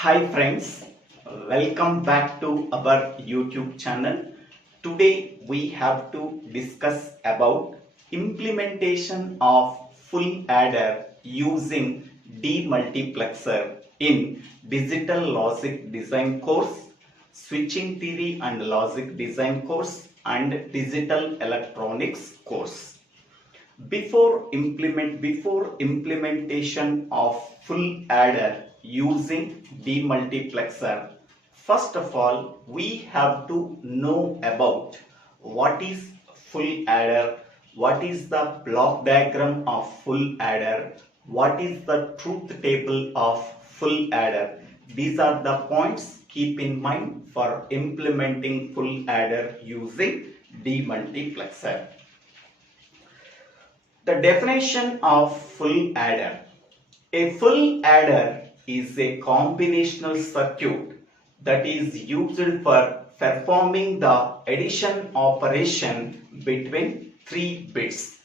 Hi friends, welcome back to our YouTube channel. Today we have to discuss about implementation of full adder using demultiplexer in digital logic design course, switching theory and logic design course and digital electronics course. Before implementation of full adder using demultiplexer, first of all we have to know about what is full adder, what is the block diagram of full adder, what is the truth table of full adder. These are the points keep in mind for implementing full adder using demultiplexer. The definition of full adder. A full adder is a combinational circuit that is used for performing the addition operation between three bits.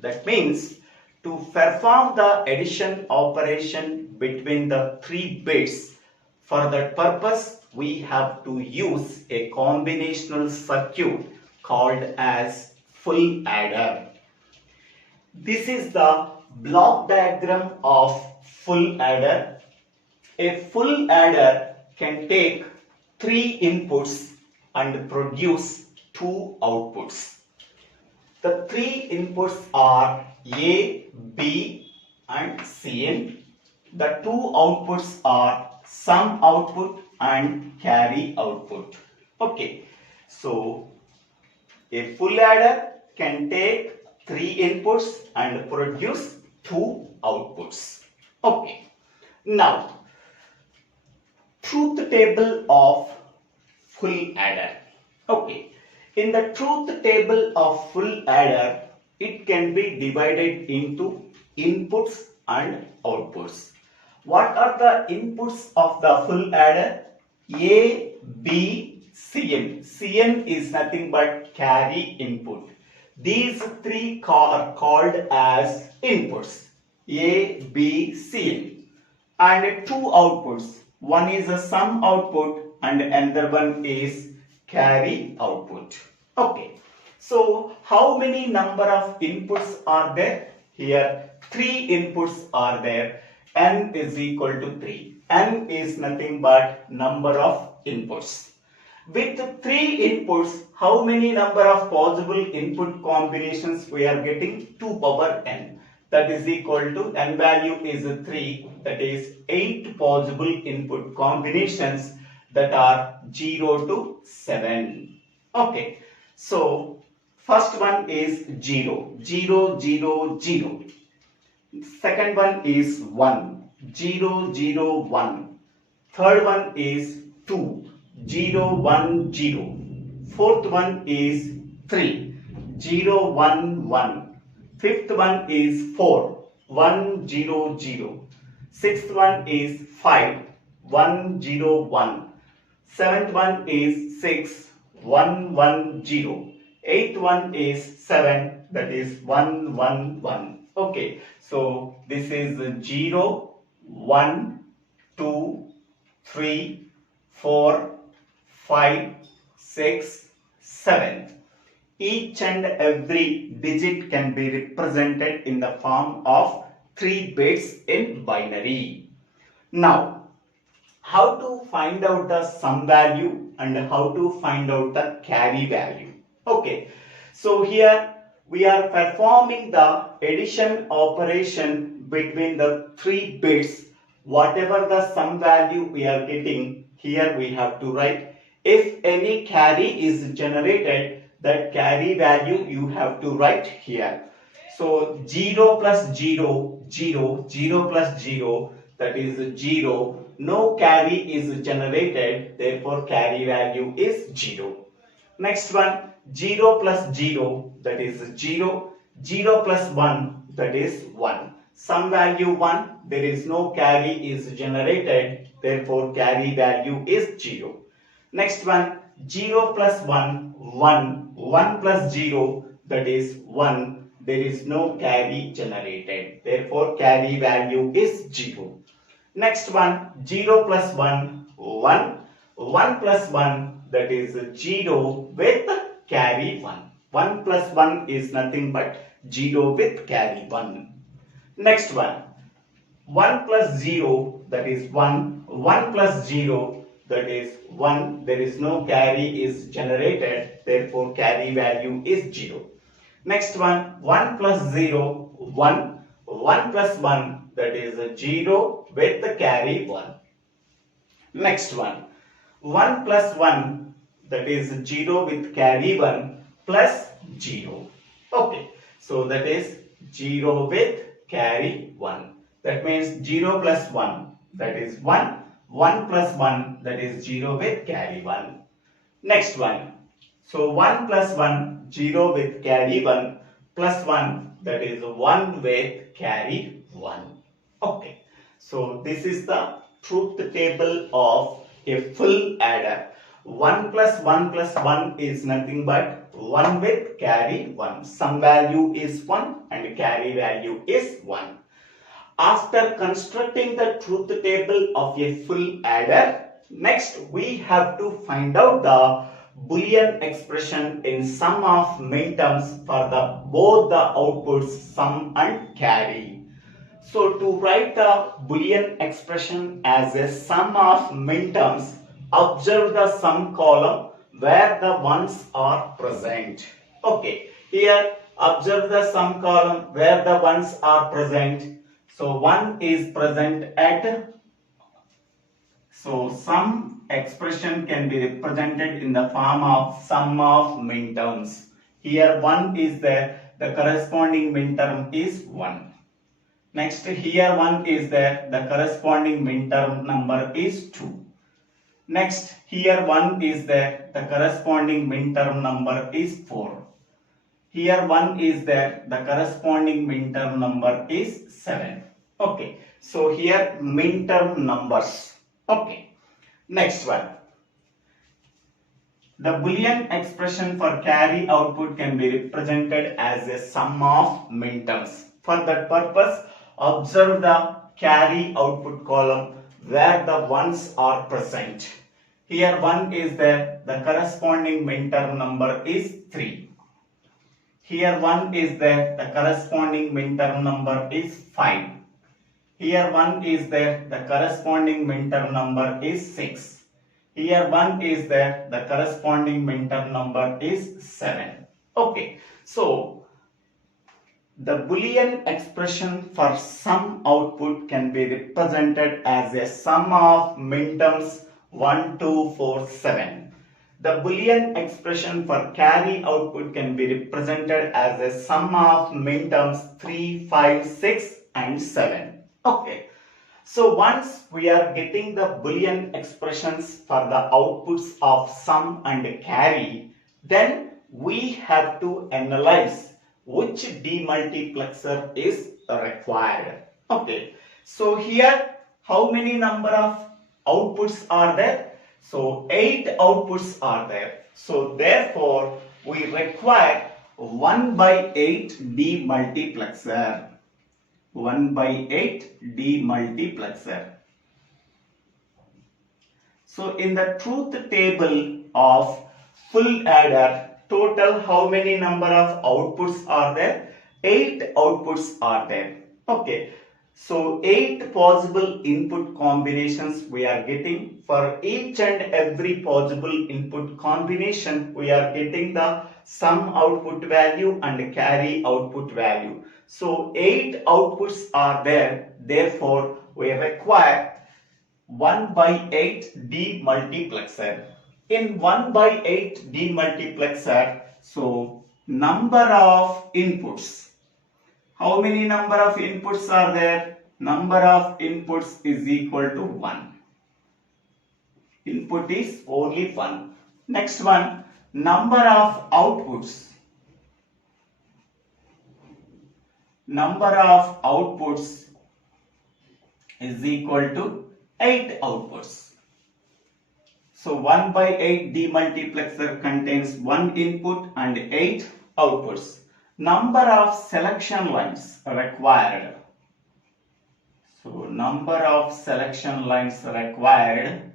That means to perform the addition operation between the three bits, for that purpose we have to use a combinational circuit called as full adder. This is the block diagram of full adder. A full adder can take three inputs and produce two outputs. The three inputs are A, B and Cn. The two outputs are sum output and carry output. Okay, so a full adder can take three inputs and produce two outputs. Okay, now truth table of full adder. Okay, in the truth table of full adder, it can be divided into inputs and outputs. What are the inputs of the full adder? A, B, Cn. Cn is nothing but carry input. These three are called as inputs A, B, C, and two outputs. One is a sum output and another one is carry output. Okay, so how many number of inputs are there? Here three inputs are there. N is equal to 3. N is nothing but number of inputs. With three inputs, how many number of possible input combinations we are getting? 2 power n. That is equal to n value is 3. That is 8 possible input combinations that are 0 to 7. Okay. So first one is 0. 0, 0, 0. Second one is 1. 0, 0, 1. Third one is 2. 0, 1, 0. Fourth one is 3. 0, 1, 1. Fifth one is 4. 1, 0, 0. Sixth one is 5. 1, 0, 1. Seventh one is 6. 1, 1, 0. Eighth one is 7. That is 1, 1, 1. Okay. So this is 0, 1, 2, 3, 4, 5, 6, 7. Each and every digit can be represented in the form of 3 bits in binary. Now, how to find out the sum value and how to find out the carry value? Okay, so here we are performing the addition operation between the 3 bits. Whatever the sum value we are getting, here we have to write. If any carry is generated, that carry value you have to write here. So 0 plus 0, 0, 0 plus 0, that is 0. No carry is generated, therefore carry value is 0. Next one, 0 plus 0, that is 0. 0 plus 1, that is 1. Sum value 1, there is no carry is generated, therefore carry value is 0. Next one, 0 plus 1, 1. 1 plus 0, that is 1. There is no carry generated, therefore carry value is 0. Next one, 0 plus 1, 1. 1 plus 1, that is 0 with carry 1. 1 plus 1 is nothing but 0 with carry 1. Next one, 1 plus 0, that is 1. 1 plus 0, that is 1. There is no carry is generated, therefore carry value is 0. Next one, 1 plus 0, 1. 1 plus 1, that is 0 with the carry 1. Next one, 1 plus 1, that is 0 with carry 1 plus 0. Okay, so that is 0 with carry 1. That means 0 plus 1, that is 1. 1 plus 1, that is 0 with carry 1. Next one, so 1 plus 1, 0 with carry 1 plus 1, that is 1 with carry 1. Okay, so this is the truth table of a full adder. 1 plus 1 plus 1 is nothing but 1 with carry 1. Some value is 1 and carry value is 1. After constructing the truth table of a full adder, next we have to find out the Boolean expression in sum of minterms for both the outputs sum and carry. So to write the Boolean expression as a sum of minterms, observe the sum column where the ones are present. Okay, here observe the sum column where the ones are present. So 1 is present at, so some expression can be represented in the form of sum of minterms. Here 1 is there, the corresponding minterm is 1. Next here 1 is there, the corresponding minterm number is 2. Next here 1 is there, the corresponding minterm number is 4. Here 1 is there, the corresponding minterm number is 7. Okay, so here minterm numbers. Okay, next one. The Boolean expression for carry output can be represented as a sum of minterms. For that purpose, observe the carry output column where the ones are present. Here 1 is there, the corresponding minterm number is 3. Here 1 is there, the corresponding minterm number is 5. Here 1 is there, the corresponding minterm number is 6. Here 1 is there, the corresponding minterm number is 7. Okay, so the Boolean expression for sum output can be represented as a sum of minterms 1, 2, 4, 7. The Boolean expression for carry output can be represented as a sum of minterms 3, 5, 6 and 7. Okay, so once we are getting the Boolean expressions for the outputs of sum and carry, then we have to analyze which demultiplexer is required. Okay, so here how many number of outputs are there? So 8 outputs are there. So therefore we require 1 by 8 demultiplexer. 1 by 8 demultiplexer. So in the truth table of full adder, total how many number of outputs are there? 8 outputs are there. Okay, so 8 possible input combinations we are getting. For each and every possible input combination, we are getting the sum output value and carry output value. So 8 outputs are there, therefore we require 1 by 8 demultiplexer. In 1 by 8 demultiplexer, so number of inputs. How many number of inputs are there? Number of inputs is equal to 1. Input is only 1. Next one, number of outputs. Number of outputs is equal to 8 outputs. So 1 by 8 demultiplexer contains 1 input and 8 outputs. Number of selection lines required. So number of selection lines required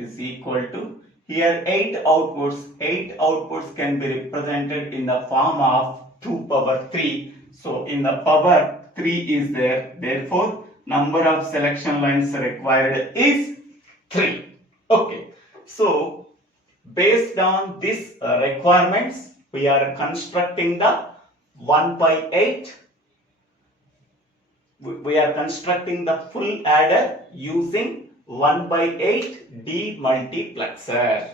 is equal to, here 8 outputs can be represented in the form of 2 power 3. So in the power 3 is there, therefore number of selection lines required is 3. Okay, so based on these requirements, we are constructing the 1 by 8. We are constructing the full adder using 1 by 8 demultiplexer.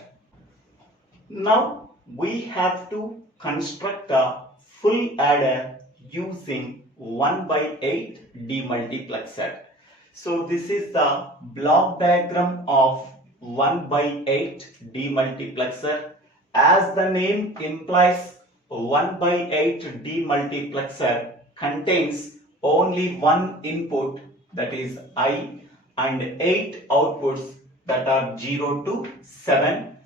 Now we have to construct a full adder using 1 by 8 demultiplexer. So this is the block diagram of 1 by 8 demultiplexer. As the name implies, 1 by 8 demultiplexer contains only one input, that is I, and 8 outputs, that are 0 to 7.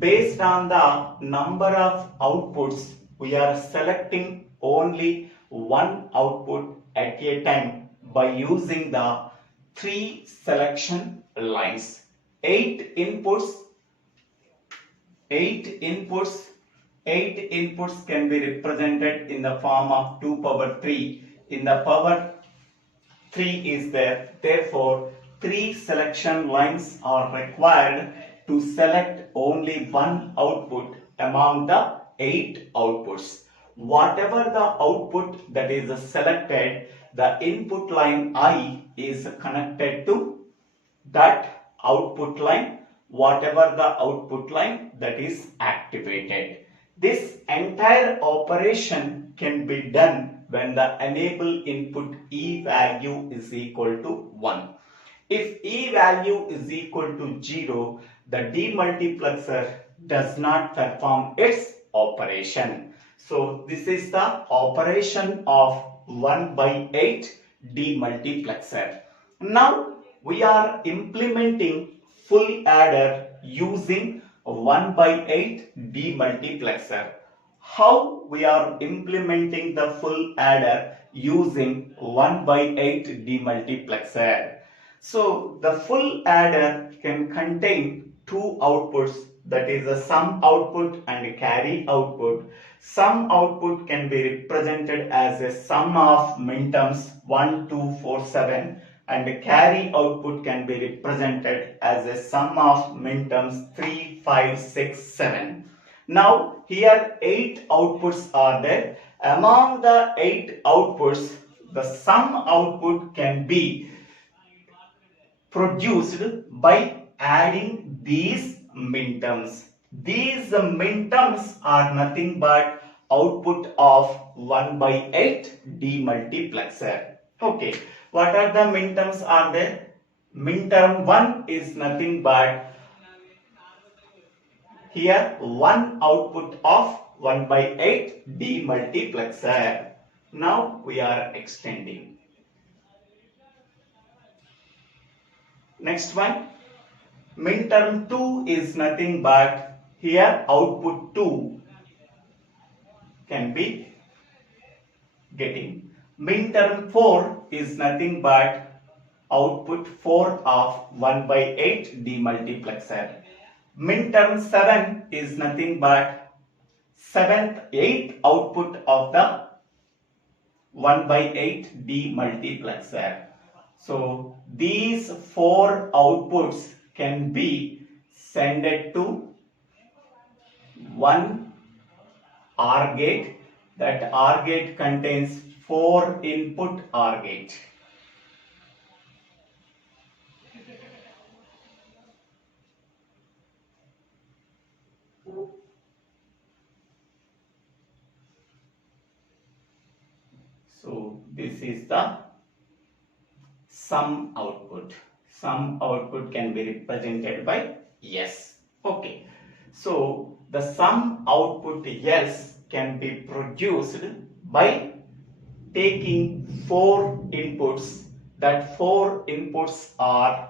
Based on the number of outputs, we are selecting only one output at a time by using the 3 selection lines. 8 inputs can be represented in the form of 2 power 3. In the power 3 is there, therefore 3 selection lines are required to select only one output among the 8 outputs. Whatever the output that is selected, the input line I is connected to that output line, whatever the output line that is activated. This entire operation can be done when the enable input E value is equal to 1. If E value is equal to 0, the demultiplexer does not perform its operation. So this is the operation of 1 by 8 demultiplexer. Now we are implementing full adder using 1 by 8 demultiplexer. How we are implementing the full adder using 1 by 8 demultiplexer? So the full adder can contain 2 outputs, that is a sum output and a carry output. Sum output can be represented as a sum of minterms 1, 2, 4, 7, and a carry output can be represented as a sum of minterms 3, 5, 6, 7. Now here 8 outputs are there. Among the 8 outputs, the sum output can be produced by adding these minterms. These minterms are nothing but output of 1 by 8 demultiplexer. Okay, what are the minterms are there? Minterm 1 is nothing but here one output of 1 by 8 demultiplexer. Now we are extending. Next one, minterm 2 is nothing but here output 2 can be getting. Minterm 4 is nothing but output 4 of 1 by 8 demultiplexer. Minterm 7 is nothing but 8th output of the 1 by 8 demultiplexer. So these 4 outputs can be sent to one OR gate. That OR gate contains 4 input OR gate. So this is the sum output. Sum output can be represented by S. Okay. So the sum output S can be produced by taking 4 inputs. That 4 inputs are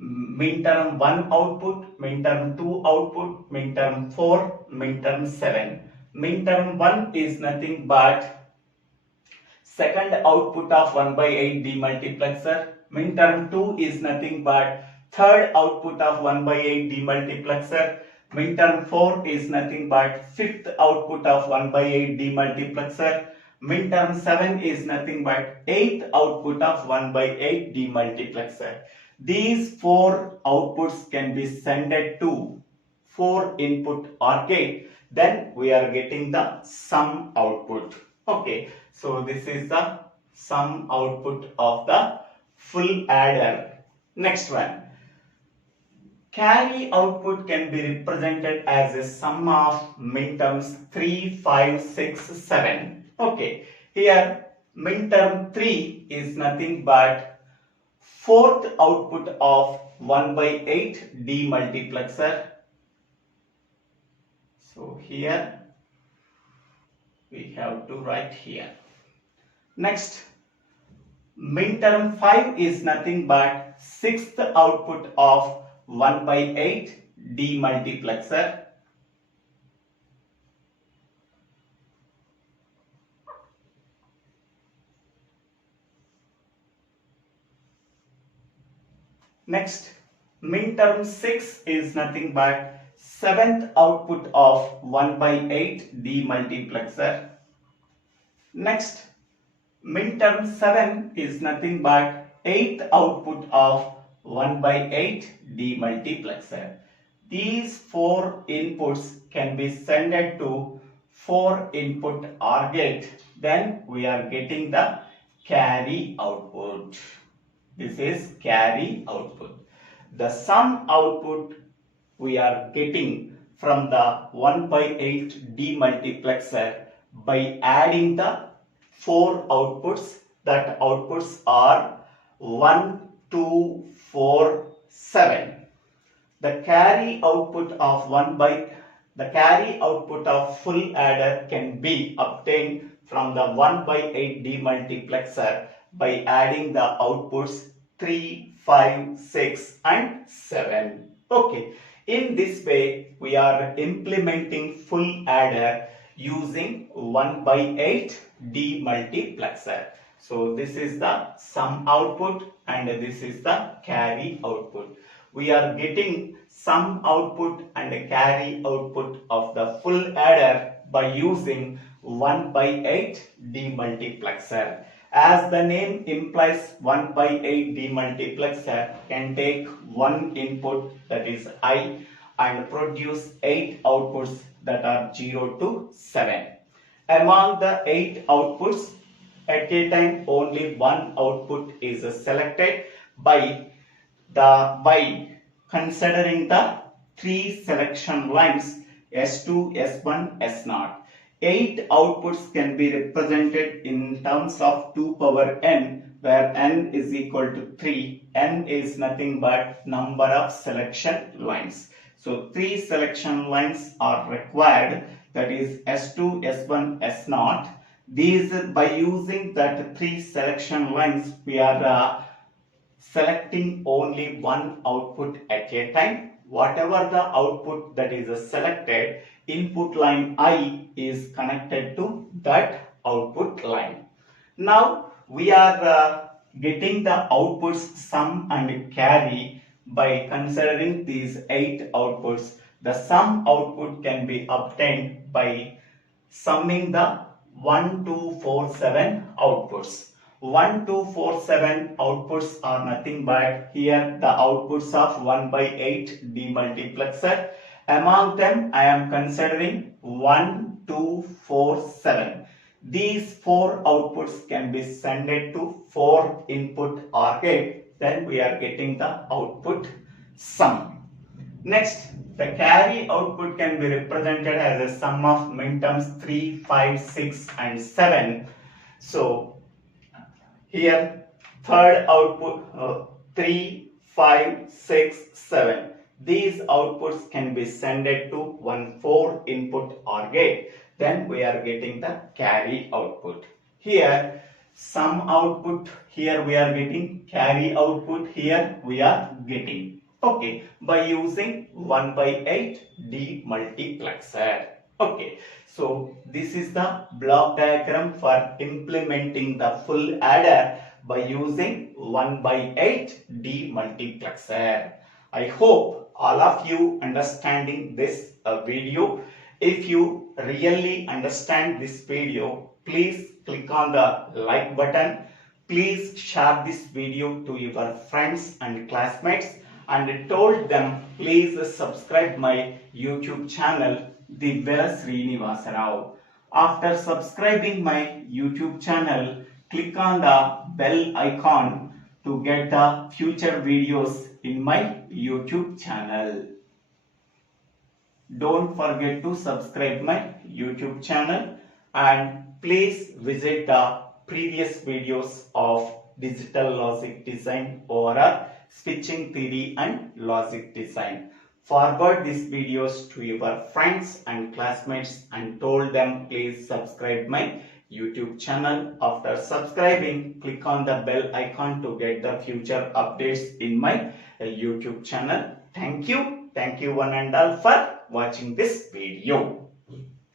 minterm 1 output, minterm 2 output, minterm 4, minterm 7. Minterm 1 is nothing but second output of 1 by 8 demultiplexer. Minterm 2 is nothing but third output of 1 by 8 demultiplexer. Minterm 4 is nothing but fifth output of 1 by 8 demultiplexer. Minterm 7 is nothing but eighth output of 1 by 8 demultiplexer. These four outputs can be sent to 4 input OR gate. Then we are getting the sum output. Okay, so this is the sum output of the full adder. Next one. Carry output can be represented as a sum of minterms 3, 5, 6, 7. Okay, here minterm 3 is nothing but fourth output of 1 by 8 demultiplexer. So here we have to write here. Next, minterm 5 is nothing but sixth output of 1 by 8 demultiplexer. Next, minterm 6 is nothing but seventh output of 1 by 8 demultiplexer. Next, minterm 7 is nothing but eighth output of 1 by 8 demultiplexer. These four inputs can be sent to 4 input OR gate. Then we are getting the carry output. This is carry output. The sum output we are getting from the 1 by 8 demultiplexer by adding the 4 outputs. That outputs are 1, 2, 4, 7. The carry output of full adder can be obtained from the 1 by 8 demultiplexer by adding the outputs 3, 5, 6 and 7. Okay, in this way we are implementing full adder using 1 by 8 demultiplexer. So this is the sum output and this is the carry output. We are getting sum output and carry output of the full adder by using 1 by 8 demultiplexer. As the name implies, 1 by 8 demultiplexer can take one input, that is I, and produce 8 outputs that are 0 to 7. Among the 8 outputs, at a time only one output is selected by considering the 3 selection lines S2, S1, S0. 8 outputs can be represented in terms of 2 power n, where n is equal to 3. N is nothing but number of selection lines. So 3 selection lines are required, that is S2, S1, S0. These, by using that 3 selection lines, we are selecting only one output at a time. Whatever the output that is selected, input line I is connected to that output line. Now we are getting the outputs sum and carry by considering these 8 outputs. The sum output can be obtained by summing the 1, 2, 4, 7 outputs. 1, 2, 4, 7 outputs are nothing but here the outputs of 1 by 8 demultiplexer. Among them I am considering 1, 2, 4, 7. These 4 outputs can be sent to 4 input OR gate. Then we are getting the output sum. Next, the carry output can be represented as a sum of minterms 3, 5, 6 and 7. So here third output 3, 5, 6, 7. These outputs can be sent to one 4 input OR gate. Then we are getting the carry output. Here sum output here we are getting, carry output here we are getting. Okay, by using 1/8 demultiplexer. Okay, so this is the block diagram for implementing the full adder by using 1/8 demultiplexer. I hope all of you understanding this video. If you really understand this video, please click on the like button. Please share this video to your friends and classmates and told them please subscribe my YouTube channel Divvela Srinivasa. After subscribing my YouTube channel, click on the bell icon to get the future videos in my YouTube channel. Don't forget to subscribe my YouTube channel and please visit the previous videos of digital logic design or switching theory and logic design. Forward these videos to your friends and classmates and told them please subscribe my YouTube channel. After subscribing, click on the bell icon to get the future updates in my YouTube channel. Thank you one and all for watching this video.